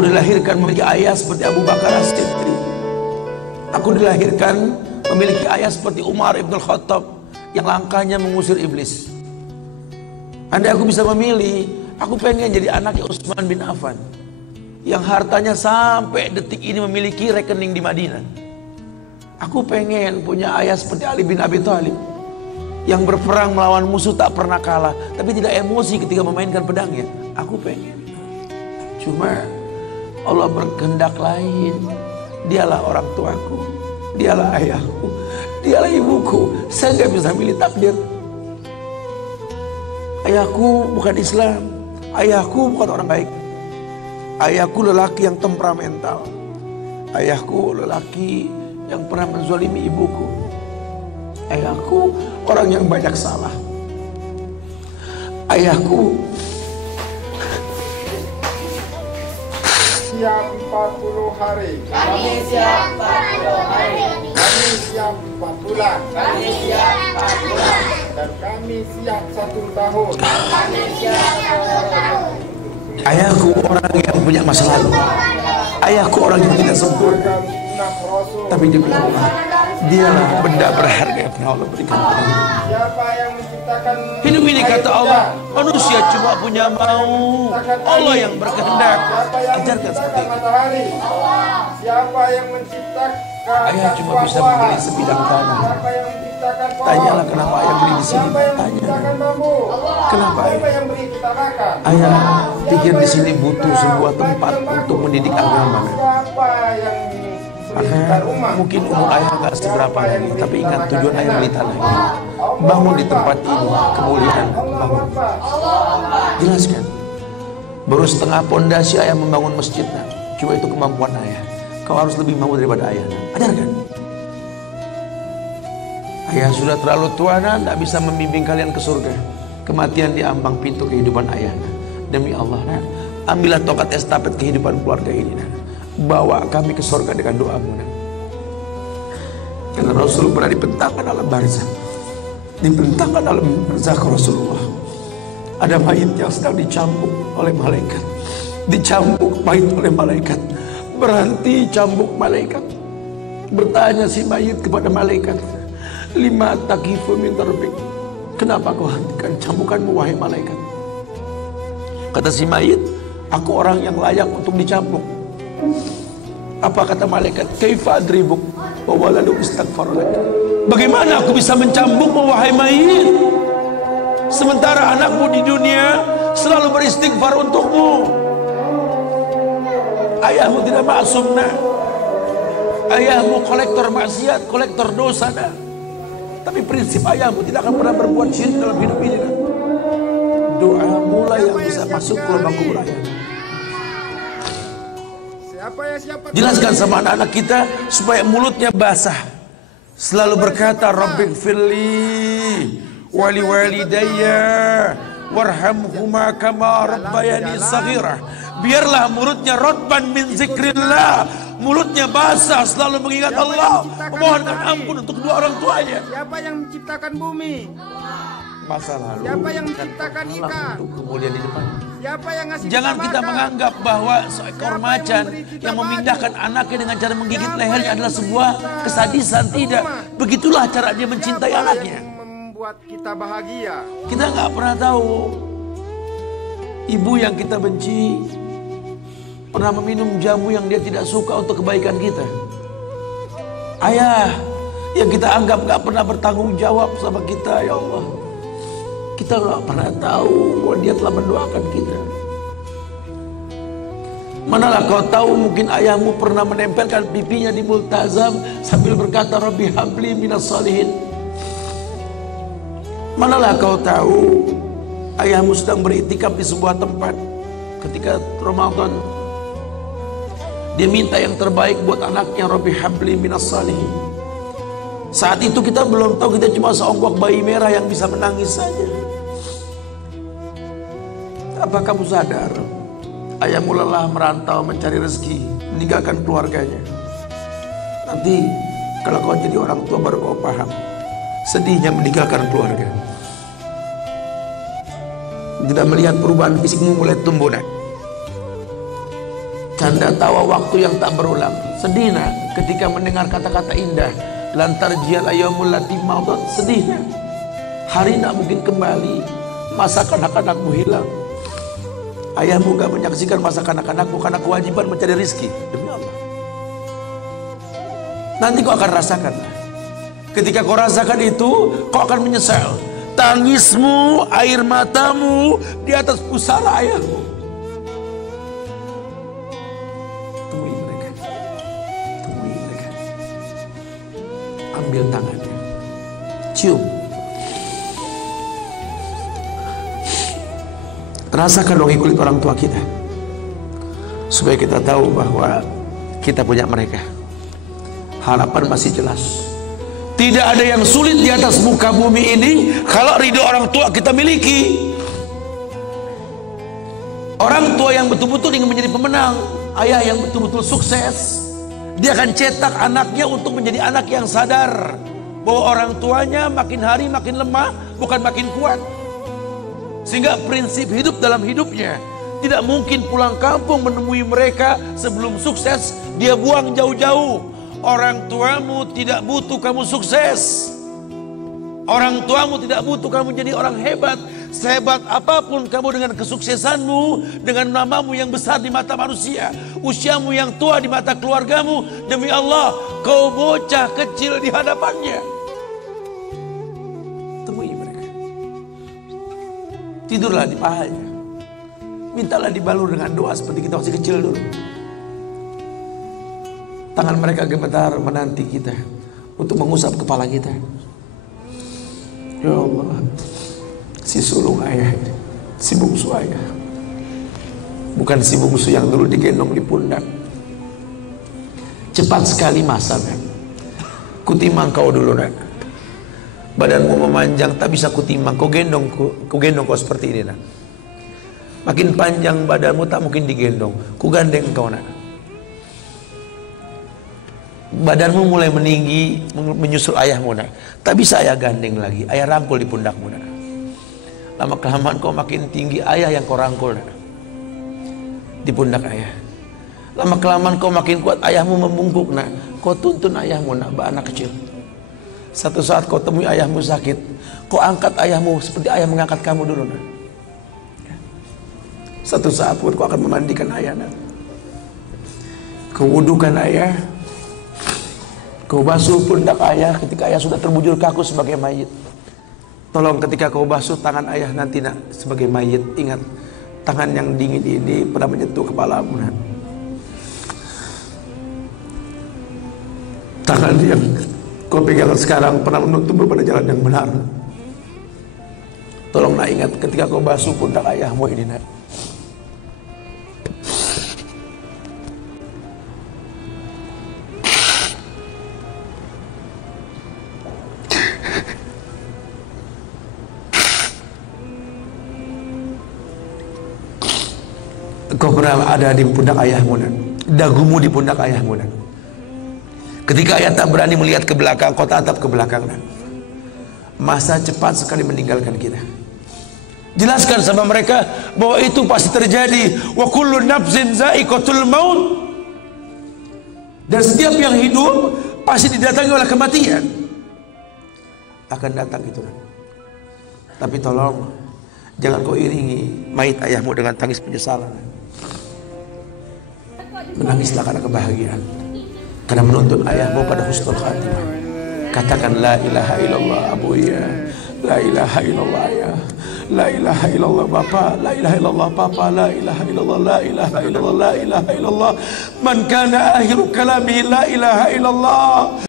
Aku dilahirkan memiliki ayah seperti Abu Bakar As-Siddiq. Aku dilahirkan memiliki ayah seperti Umar Ibn Khattab yang langkahnya mengusir iblis. Andai aku bisa memilih, aku pengen jadi anaknya Utsman bin Affan yang hartanya sampai detik ini memiliki rekening di Madinah. Aku pengen punya ayah seperti Ali bin Abi Thalib yang berperang melawan musuh tak pernah kalah, tapi tidak emosi ketika memainkan pedangnya. Aku pengen. Cuma Allah berkehendak lain. Dialah orang tuaku, dialah ayahku, dialah ibuku. Saya nggak bisa milih takdir. Ayahku bukan Islam, ayahku bukan orang baik. Ayahku lelaki yang temperamental. Ayahku lelaki yang pernah menzalimi ibuku. Ayahku orang yang banyak salah. Ayahku siap 40 hari. Kami siap 40 hari. Kami siap 4 bulan. Kami siap 4 bulan. Dan kami siap 1 tahun. Kami siap 1 tahun. Ayahku orang yang punya masa lalu. Ayahku orang yang tidak sempurna, tapi dia bilang, dialah benda berharga yang pernah Allah berikan kepada Siapa yang menciptakan hidup ini, kata Allah, manusia cuma punya mau, Allah yang berkehendak. Ajarkan seperti itu. matahari? Siapa yang menciptakan Ayah cuma bisa membeli sebidang tanah. Siapa yang menciptakan pohon? Tanyalah kenapa ayah beli di sini. Siapa yang Tanya. menciptakan bambu? Kenapa Siapa ayah? yang beri kita makan? Ayah pikir di sini butuh sebuah tempat untuk mendidik agama. Siapa yang mendirikan rumah? Mungkin umur ayah gak seberapa lagi, tapi ingat tujuan ayah beli tanah ini. Bangun di tempat ini, kemuliaan bangun. Jelaskan. Baru setengah pondasi ayah membangun masjid. Cuma itu kemampuan ayah. Kau harus lebih mau daripada ayah. Ajarkan. Ayah sudah terlalu tua, tidak bisa membimbing kalian ke surga. Kematian di ambang pintu kehidupan ayah. Demi Allah, ambillah tongkat estafet kehidupan keluarga ini. Bawa kami ke surga dengan doamu. Karena Rasul pernah dibentangkan alam barzah. Dibentangkan alam barzah ke Rasulullah. Ada mayit yang sedang dicambuk oleh malaikat. Dicambuk mayit oleh malaikat. Berhenti cambuk malaikat. Bertanya si mayit kepada malaikat, lima takifu min darbik. Kenapa kau hentikan cambukanmu wahai malaikat? Kata si mayit, aku orang yang layak untuk dicambuk. Apa kata malaikat? Kaifa adribuk wa waladu istaghfar lak. Bagaimana aku bisa mencambukmu wahai mayit, sementara anakmu di dunia selalu beristighfar untukmu? Ayahmu tidak maksum, nak. Ayahmu kolektor maksiat, kolektor dosa, nak. Tapi prinsip ayahmu tidak akan pernah berbuat syirik dalam hidup ini, nak. Doa mulai yang bisa masuk ke lubang kubur ayah. Jelaskan sama anak-anak kita supaya mulutnya basah. Selalu berkata, Rabbighfirli wali walidayya warhamhuma kama rabbayani saghirah. Biarlah mulutnya rotban min zikrillah, mulutnya basah selalu mengingat Allah, memohonkan ampun untuk kedua orang tuanya. Siapa yang menciptakan bumi? Masa lalu. Siapa yang menciptakan ikan? Untuk kemudian di depan. Siapa yang ngasih Jangan kita makan? menganggap bahwa seekor macan yang memindahkan anaknya dengan cara menggigit lehernya adalah sebuah kesadisan. Tidak. Begitulah cara dia mencintai anaknya. Yang membuat kita bahagia. Kita nggak pernah tahu ibu yang kita benci pernah meminum jamu yang dia tidak suka untuk kebaikan kita. Ayah yang kita anggap nggak pernah bertanggung jawab sama kita, ya Allah. Kita nggak pernah tahu bahwa dia telah mendoakan kita. Manalah kau tahu mungkin ayahmu pernah menempelkan pipinya di multazam sambil berkata, Rabbi habli minas salihin. Manalah kau tahu ayahmu sedang beriktikaf di sebuah tempat ketika Ramadan. Dia minta yang terbaik buat anaknya, Rabbi habli minas salihin. Saat itu kita belum tahu, kita cuma seonggok bayi merah yang bisa menangis saja. Apa kamu sadar ayahmu lelah merantau mencari rezeki, meninggalkan keluarganya? Nanti kalau kau jadi orang tua baru kau paham sedihnya meninggalkan keluarga. Tidak melihat perubahan fisikmu mulai tumbuh, nak. Canda tawa waktu yang tak berulang. Sedih nak ketika mendengar kata-kata indah. Lantar jial ayamul lati mautat. Sedih nak. Hari nak mungkin kembali. Masa kanak-kanakmu hilang. Ayahmu gak menyaksikan masa kanak-kanakmu karena kewajiban mencari rizki. Demi Allah. Nanti kau akan rasakan. Ketika kau rasakan itu, kau akan menyesal. Tangismu, air matamu di atas pusara ayahmu. Ambil tangannya, cium, rasakan dong kulit orang tua kita, supaya kita tahu bahwa kita punya mereka. Harapan masih jelas. Tidak ada yang sulit di atas muka bumi ini kalau ridho orang tua kita miliki. Orang tua yang betul-betul ingin menjadi pemenang, ayah yang betul-betul sukses, dia akan cetak anaknya untuk menjadi anak yang sadar bahwa orang tuanya makin hari makin lemah, bukan makin kuat. Sehingga prinsip hidup dalam hidupnya tidak mungkin pulang kampung menemui mereka sebelum sukses, dia buang jauh-jauh. Orang tuamu tidak butuh kamu sukses. Orang tuamu tidak butuh kamu jadi orang hebat. Sehebat apapun kamu dengan kesuksesanmu, dengan namamu yang besar di mata manusia, usiamu yang tua di mata keluargamu, demi Allah, kau bocah kecil di hadapannya. Temui mereka. Tidurlah di pahanya. Mintalah dibalur dengan doa seperti kita masih kecil dulu. Tangan mereka gemetar menanti kita untuk mengusap kepala kita. Ya Allah, si sulung ayah, si bungsu ayah, bukan si bungsu yang dulu digendong di pundak. Cepat sekali masa kan. Kutimang kau dulu nak. Badanmu memanjang tak bisa kutimang. Kau gendong kau seperti ini nak. Makin panjang badanmu tak mungkin digendong. Ku gandeng kau nak. Badanmu mulai meninggi menyusul ayahmu nak. Tak bisa ayah gandeng lagi. Ayah rangkul di pundakmu nak. Lama kelamaan kau makin tinggi, ayah yang kau rangkul nak. Di pundak ayah. Lama kelamaan kau makin kuat, ayahmu membungkuk nak. Kau tuntun ayahmu nak, anak kecil. Satu saat kau temui ayahmu sakit, kau angkat ayahmu seperti ayah mengangkat kamu dulu nak. Satu saat pun kau akan memandikan ayah nak. Kau wudukan ayah. Kau basuh pundak ayah ketika ayah sudah terbujur kaku sebagai mayit. Tolong ketika kau basuh tangan ayah nanti nak sebagai mayit, ingat tangan yang dingin ini pernah menyentuh kepalamu nak. Tangan yang kau pegang sekarang pernah menuntunmu pada jalan yang benar. Tolong nak ingat ketika kau basuh pundak ayahmu ini nak. Kau pernah ada di pundak ayahmu nak. Dagumu di pundak ayahmu nak. Ketika ayah tak berani melihat ke belakang, kau tatap ke belakang nak. Masa cepat sekali meninggalkan kita. Jelaskan sama mereka bahwa itu pasti terjadi. Wa kullu nafsin za'iqatul maut. Dan setiap yang hidup pasti didatangi oleh kematian. Akan datang itu nak. Tapi tolong jangan kau iringi mayit ayahmu dengan tangis penyesalan. Menangislah karena kebahagiaan, karena menuntun ayahmu pada husnul khatimah. Katakan la ilaha illallah abuya, la ilaha illallah ayah, la ilaha illallah bapa, la ilaha illallah papa, la ilaha illallah, la ilaha illallah, la ilaha illallah. Man kana akhiru kalami la ilaha illallah.